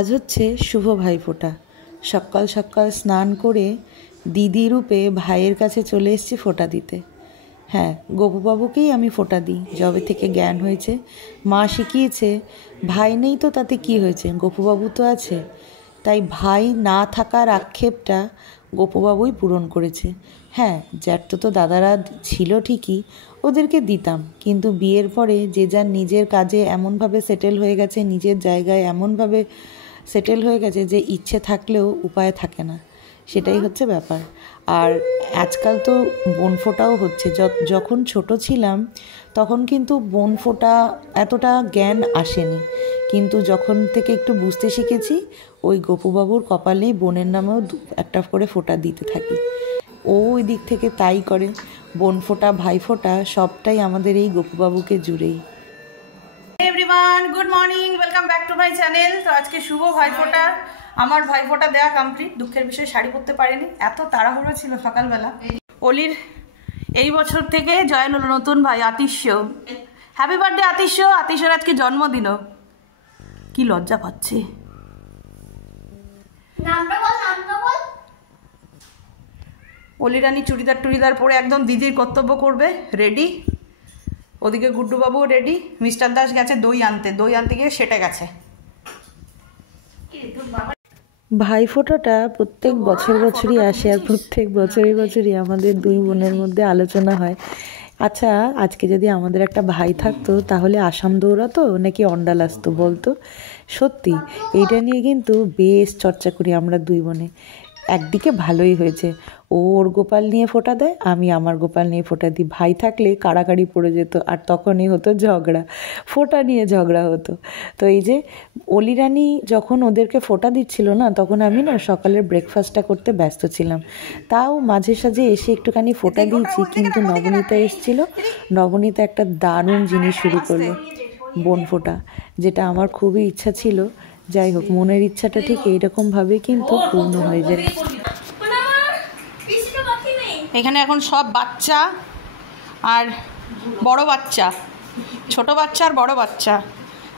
আজ হচ্ছে শুভ ভাইফোঁটা। সকাল সকাল স্নান করে দিদি রূপে ভাইয়ের কাছে চলে এসেছি ফোঁটা দিতে। হ্যাঁ, গোপুবাবুকেই আমি ফোঁটা দিই যবে থেকে জ্ঞান হয়েছে। মা শিখিয়েছে ভাই নেই তো তাতে কি হয়েছে, গোপুবাবু তো আছে। তাই ভাই না থাকার আক্ষেপটা গোপুবাবুই পূরণ করেছে। হ্যাঁ, জ্যাঠতো তো দাদারা ছিল ঠিকই, ওদেরকে দিতাম, কিন্তু বিয়ের পরে যে যার নিজের কাজে এমনভাবে সেটেল হয়ে গেছে, নিজের জায়গায় এমনভাবে সেটেল হয়ে গেছে যে ইচ্ছে থাকলেও উপায় থাকে না, সেটাই হচ্ছে ব্যাপার। আর আজকাল তো বোনফোঁটাও হচ্ছে। যখন ছোট ছিলাম তখন কিন্তু বোনফোঁটা এতটা জ্ঞান আসেনি, কিন্তু যখন থেকে একটু বুঝতে শিখেছি ওই গোপুবাবুর কপালেই বোনের নামেও একটা করে ফোঁটা দিতে থাকি। ও ওই দিক থেকে তাই করে। বোনফোঁটা ভাইফোঁটা সবটাই আমাদের এই গোপুবাবুকে জুড়েই। Everyone, good morning, welcome back to my channel. তো আজকে শুভ ভাইফোঁটা, আমার ভাইফোঁটা দেওয়া কমপ্লিট। দুঃখের বিষয় শাড়ি পরতে পারিনি, এত তাড়াহুড়ো ছিল সকালবেলা। অলির এই বছর থেকে জয়েন হলো নতুন ভাই আতিশ্য। Happy birthday আতিশ্য। আতিশ্যর আজকে জন্মদিনও। কি লজ্জা পাচ্ছে। অলিরানি চুড়িদার পরে একদম দিদির কর্তব্য করবে, রেডি। ওদিকে গুড্ডুবাবুও রেডি। মিস্টার দাস গেছে দই আনতে গিয়ে সেটে গেছে। ভাইফোঁটাটা প্রত্যেক বছরই আসে, আর প্রত্যেক বছরই আমাদের দুই বোনের মধ্যে আলোচনা হয়, আচ্ছা আজকে যদি আমাদের একটা ভাই থাকতো তাহলে আসাম দৌড়াতো নাকি অন্ডাল আসতো বলতো। সত্যি এইটা নিয়ে কিন্তু বেশ চর্চা করি আমরা দুই বোনে। একদিকে ভালোই হয়েছে, ও ওর গোপাল নিয়ে ফোঁটা দেয়, আমি আমার গোপাল নিয়ে ফোঁটা দিই। ভাই থাকলে কাড়াকাড়ি পড়ে যেত, আর তখনই হতো ঝগড়া, ফোঁটা নিয়ে ঝগড়া হতো। তো এই যে অলিরানি যখন ওদেরকে ফোঁটা দিচ্ছিল না, তখন আমি না সকালের ব্রেকফাস্টটা করতে ব্যস্ত ছিলাম, তাও মাঝে সাঝে এসে একটুখানি ফোঁটা দিয়েছি। কিন্তু নবনীতা এসেছিল, নবনীতা একটা দারুণ জিনিস শুরু করলো, বোনফোঁটা, যেটা আমার খুবই ইচ্ছা ছিল। যাই হোক, মনের ইচ্ছাটা ঠিক এইরকমভাবে কিন্তু পূর্ণ হয়ে যায়। এখানে এখন সব বাচ্চা আর বড় বাচ্চা, ছোট বাচ্চা আর বড় বাচ্চা,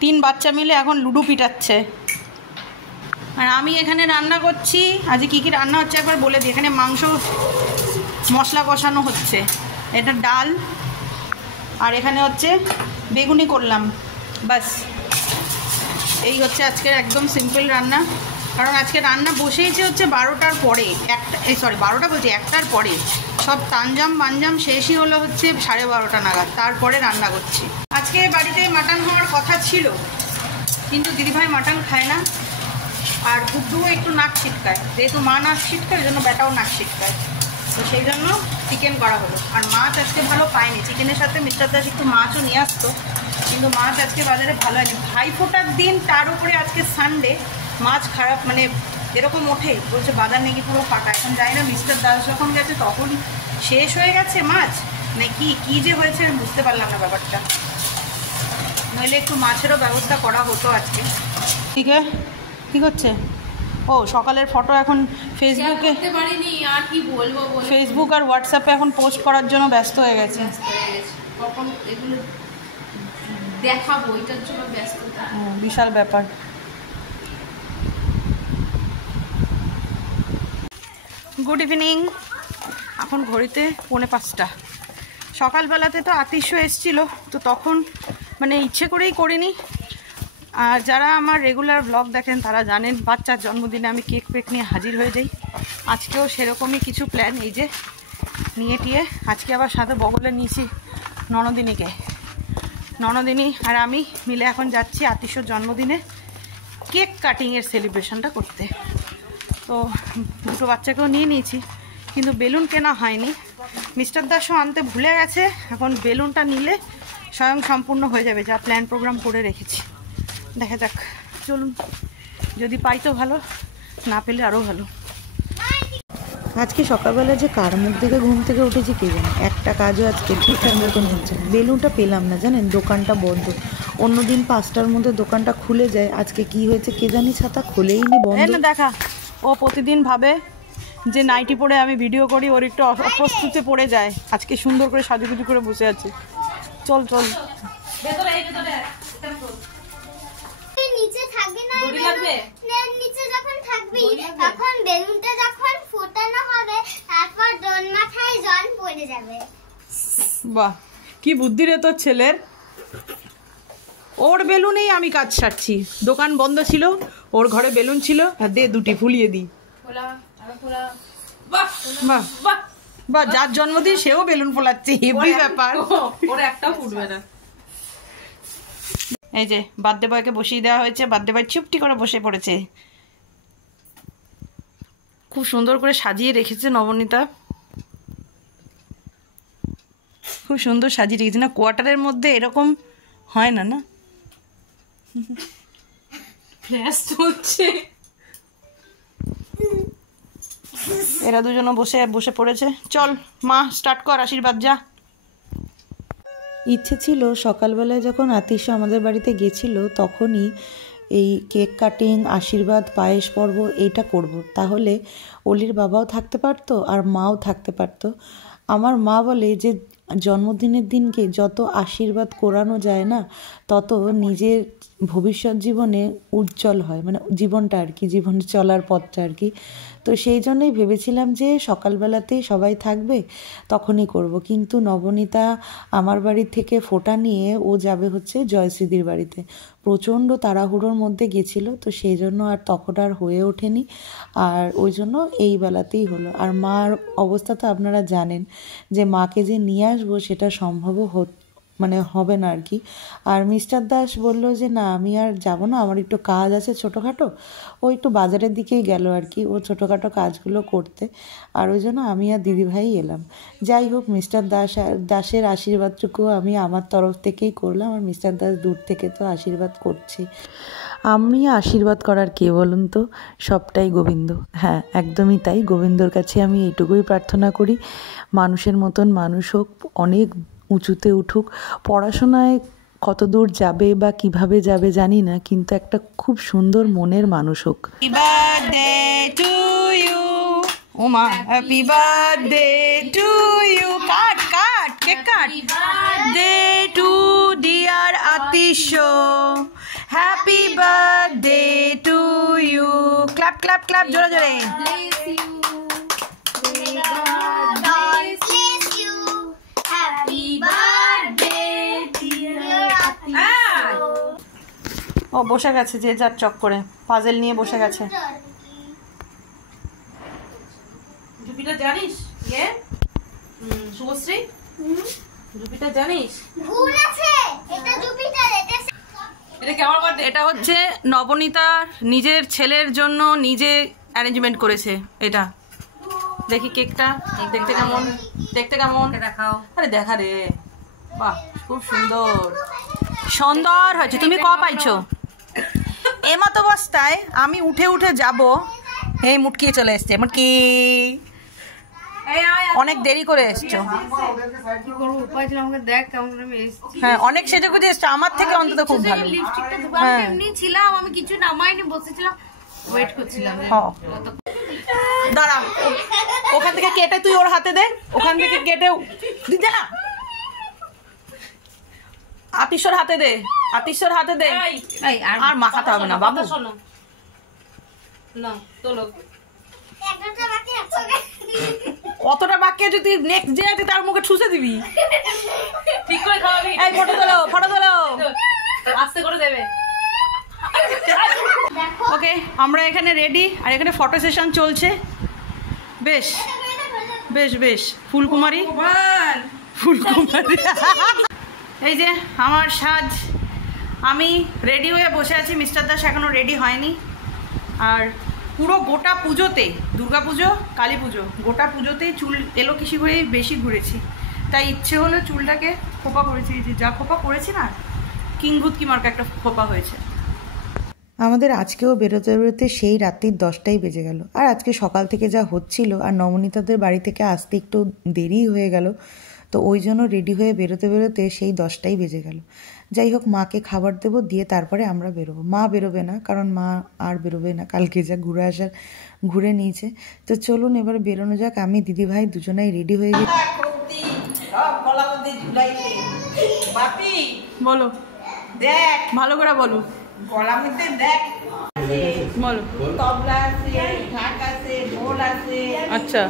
3 বাচ্চা মিলে এখন লুডো পিটাচ্ছে। আর আমি এখানে রান্না করছি। আজকে কী কী রান্না হচ্ছে একবার বলে দিই। এখানে মাংস মশলা কষানো হচ্ছে, এটা ডাল, আর এখানে হচ্ছে বেগুনি করলাম, বাস। এই হচ্ছে আজকের একদম সিম্পল রান্না। কারণ আজকে রান্না বসেইছে হচ্ছে 12টার পরে, 12টা বলছি 1টার পরে। সব তাঞ্জাম বাঞ্জাম শেষই হলো হচ্ছে 12:30 নাগাদ, তারপরে রান্না করছি। আজকে বাড়িতে মাটন হওয়ার কথা ছিল, কিন্তু দিদিভাই মাটন খায় না, আর গুড্ডুও একটু নাক ছিটকায়। যেহেতু মা নাক ছিটকায়, ওই জন্য বেটাও নাক ছিটকায়, তো সেই জন্য চিকেন করা হলো। আর মাছ আজকে ভালো পায়নি, চিকেনের সাথে মিস্টার দাস একটু মাছও নিয়ে আসতো, কিন্তু মাছ আজকে বাজারে ভালো হয়নি। ভাইফোঁটার দিন, তার উপরে আজকে সানডে, মাছ খারাপ মানে এরকম ওঠে, বলছে বাজার নাকি পুরো ফাঁকা। এখন যাই না, মিস্টার দাস যখন গেছে তখন শেষ হয়ে গেছে মাছ, নাকি কী যে হয়েছে আমি বুঝতে পারলাম না ব্যাপারটা। নইলে একটু মাছেরও ব্যবস্থা করা হতো আজকে। ঠিক আছে, কী করছে ও? সকালের ফটো এখন ফেসবুকে, ফেসবুক আর হোয়াটসঅ্যাপে এখন পোস্ট করার জন্য ব্যস্ত হয়ে গেছে। দেখাবো, এটার জন্য ব্যস্ততা, বিশাল ব্যাপার। Good evening. এখন ঘড়িতে 4:45। সকালবেলাতে তো আতিশ্য এসেছিলো, তো তখন মানে ইচ্ছে করেই করিনি। আর যারা আমার রেগুলার ব্লগ দেখেন তারা জানেন বাচ্চার জন্মদিনে আমি কেক পেক নিয়ে হাজির হয়ে যাই। আজকেও সেরকমই কিছু প্ল্যান, এই যে নিয়ে টিয়ে। আজকে আবার সাথে বগলে নিয়েছি ননদিনী আর আমি মিলে এখন যাচ্ছি আতিশ্যর জন্মদিনে কেক কাটিংয়ের সেলিব্রেশনটা করতে। তো দুটো বাচ্চাকেও নিয়ে নিয়েছি, কিন্তু বেলুন কেনা হয়নি। মিস্টার দাসও আনতে ভুলে গেছে। এখন বেলুনটা নিলে স্বয়ং সম্পূর্ণ হয়ে যাবে, যা প্ল্যান প্রোগ্রাম করে রেখেছি। দেখা যাক, চলুন, যদি পাই তো ভালো, না পেলে আরও ভালো। আজকে সকালবেলা যে কার মুখ থেকে ঘুম থেকে উঠেছি কে জানে, একটা কাজও আজকে ঠিকঠাক মতন হচ্ছে না। বেলুনটা পেলাম না, জানেন, দোকানটা বন্ধ। অন্যদিন 5টার মধ্যে দোকানটা খুলে যায়, আজকে কি হয়েছে কে জানি, ছাতা খুলেই নি, বন্ধ। দেখা, ও প্রতিদিন ভাবে যে নাইটি পরে আমি ভিডিও করি, ওর একটু অপ্রস্তুতে পড়ে যায়। আজকে সুন্দর করে সাজুগুজু করে বসে আছে। চল নিচে থাকবে না, তখন বেলুনটা যখন ফোটানো হবে তারপর দোন মাথায় জল পড়ে যাবে। বাহ, কি বুদ্ধি রে তোর ছেলের। ওর বেলুনেই আমি কাজ সারছি। দোকান বন্ধ ছিল, ওর ঘরে বেলুন ছিল, আর দে দুটি ফুলিয়ে দিই। বাহ বাহ বাহ, যার জন্মদিন সেও বেলুন ফোলাচ্ছে, হেভি ব্যাপার। ওর একটাও ফুটবে না। এই যে বার্থডে বয়কে বসিয়ে দেওয়া হয়েছে, বার্থডে বয় চুপটি করে বসে পড়েছে। খুব সুন্দর করে সাজিয়ে রেখেছে নবনীতা, খুব সুন্দর সাজিয়ে রেখেছে। না, কোয়ার্টারের মধ্যে এরকম হয় না, না ফ্ল্যাশ হচ্ছে। এরা দুজনও বসে বসে পড়েছে। চল মা, স্টার্ট কর, আশীর্বাদ যা। ইচ্ছে ছিল সকালবেলায় যখন আতিশ আমাদের বাড়িতে গেছিল তখনই এই কেক কাটিং, আশীর্বাদ, পায়েস পর্ব এইটা করব। তাহলে অলির বাবাও থাকতে পারতো আর মাও থাকতে পারতো। আমার মা বলে যে জন্মদিনের দিনকে যত আশীর্বাদ করানো যায় না তত নিজের ভবিষ্যৎ জীবনে উজ্জ্বল হয়, মানে জীবনটা আর কি, জীবন চলার পথটা আর কি। তো সেই জন্যই ভেবেছিলাম যে সকালবেলাতেই সবাই থাকবে তখনই করব। কিন্তু নবনীতা আমার বাড়ি থেকে ফোঁটা নিয়ে ও যাবে হচ্ছে জয়শ্রীদির বাড়িতে, প্রচণ্ড তাড়াহুড়োর মধ্যে গেছিলো, তো সেই জন্য আর তখন আর হয়ে ওঠেনি। আর ওই জন্য এই বেলাতেই হলো। আর মার অবস্থা তো আপনারা জানেন যে মাকে যে নিয়ে আসবো সেটা সম্ভবও মানে হবে না আর কি। আর মিস্টার দাস বললো যে না, আমি আর যাব না, আমার একটু কাজ আছে ছোটোখাটো। ও একটু বাজারের দিকেই গেল আর কি, ও ছোটোখাটো কাজগুলো করতে। আর ওই জন্য আমি আর দিদিভাই এলাম। যাই হোক, মিস্টার দাসের আশীর্বাদটুকু আমি আমার তরফ থেকেই করলাম, আর মিস্টার দাস দূর থেকে তো আশীর্বাদ করছি। আমি আশীর্বাদ করার কে বলুন তো, সবটাই গোবিন্দ। হ্যাঁ, একদমই তাই। গোবিন্দর কাছে আমি এইটুকুই প্রার্থনা করি, মানুষের মতন মানুষ হোক, অনেক উঁচুতে উঠুক। পড়াশোনায় কত দূর যাবে বা কিভাবে যাবে জানি না, কিন্তু একটা খুব সুন্দর মনের মানুষ হোক। Happy birthday to you. ওমা, happy birthday to you. Cut cut, cake cut. Birthday to dear Atish, happy birthday to you. Clap clap clap, জোরে জোরে। ও বসে গেছে যে যার চক করে, পাজেল নিয়ে বসে গেছে। জুপিটার জানিস? শুভশ্রী, জুপিটার জানিস? ভুল আছে, এটা জুপিটার, এটা কেমন বার্থডে? এটা হচ্ছে নবনীতার নিজের ছেলের জন্য নিজে অ্যারেঞ্জমেন্ট করেছে এটা। দেখি কেকটা দেখতে কেমন, দেখতে কেমন দেখাও। আরে দেখা রে, বাহ খুব সুন্দর, সুন্দর হয়েছে। তুমি ক পাইছো? এমত অবস্থায় আমি উঠে উঠে যাব, এই মুটকি চলে এসছে, মুটকি অনেক দেরি করে এসছো। হ্যাঁ, অনেক সেজে গুজে এসছো, আমার থেকে অন্তত খুব ভালো। এমনি ছিলাম, আমি কিছু নামাইনি, বসেছিলাম, ওয়েট করছিলাম। দাঁড়া, ওখান থেকে কেটে তুই ওর হাতে দে, ওখান থেকে কেটে দিতে না, আতিশর হাতে দে, আতিশর হাতে দে। আর মাখাতে হবে না বাবু। শোনো না, তোলো। অতটা বাকি আছে, তুই নেক্সট ডে তুই তার মুখে ঠুসে দিবি। ঠিক করে খাওয়াবি। এই ফটো তোলো, ফটো তোলো। আস্তে করে দেবে। ওকে, আমরা এখানে রেডি, আর এখানে ফটো সেশন চলছে। বেশ বেশ বেশ, ফুলকুমারী, ফুলকুমারী। এই যে আমার সাজ, আমি রেডি হয়ে বসে আছি, মিস্টার দাস এখনো রেডি হয়নি। আর পুরো গোটা পুজোতে, দুর্গা পুজো, কালী পুজো, গোটা পুজোতেই চুল এলোকিশি হয়েই বেশি ঘুরেছি। তাই ইচ্ছে হলো চুলটাকে খোপা করেছি, যে যা খোপা করেছি না, কিংভূতকি মার্কা একটা খোপা হয়েছে। আমাদের আজকেও বেরোতে বেরোতে সেই রাত্রির 10টাই বেজে গেল। আর আজকে সকাল থেকে যা হচ্ছিল, আর নবনীতাদের বাড়ি থেকে আসতে একটু দেরি হয়ে গেল, তো ওই জন্য রেডি হয়ে বেরোতে বেরোতে সেই 10টাই বেজে গেল। যাই হোক, মাকে খাবার দেবো, দিয়ে তারপরে আমরা বেরোবো। মা বেরোবে না, কারণ মা আর বেরোবে না, কালকে যা ঘুরে নিয়েছে। তো চলুন এবার বেরোনো যাক। আমি দিদিভাই দুজনেই রেডি হয়ে গেছি। বলো, দেখ ভালো করে বলো। গলা মধ্যে দেখ, আছে, বলো। তবলা আছে, ঢাক আছে, ঢোল আছে, আচ্ছা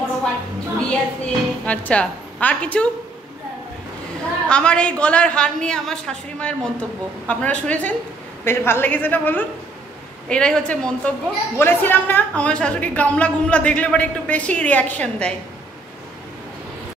বড় ঝুড়ি আছে। আচ্ছা, আর কিছু? আমার এই গলার হার নিয়ে আমার শাশুড়ি মায়ের মন্তব্য আপনারা শুনেছেন? বেশ ভালো লেগেছে না বলুন? এটাই হচ্ছে মন্তব্য। বলেছিলাম না আমার শাশুড়ি গামলা গুমলা দেখলে পরে একটু বেশি রিয়াকশন দেয়।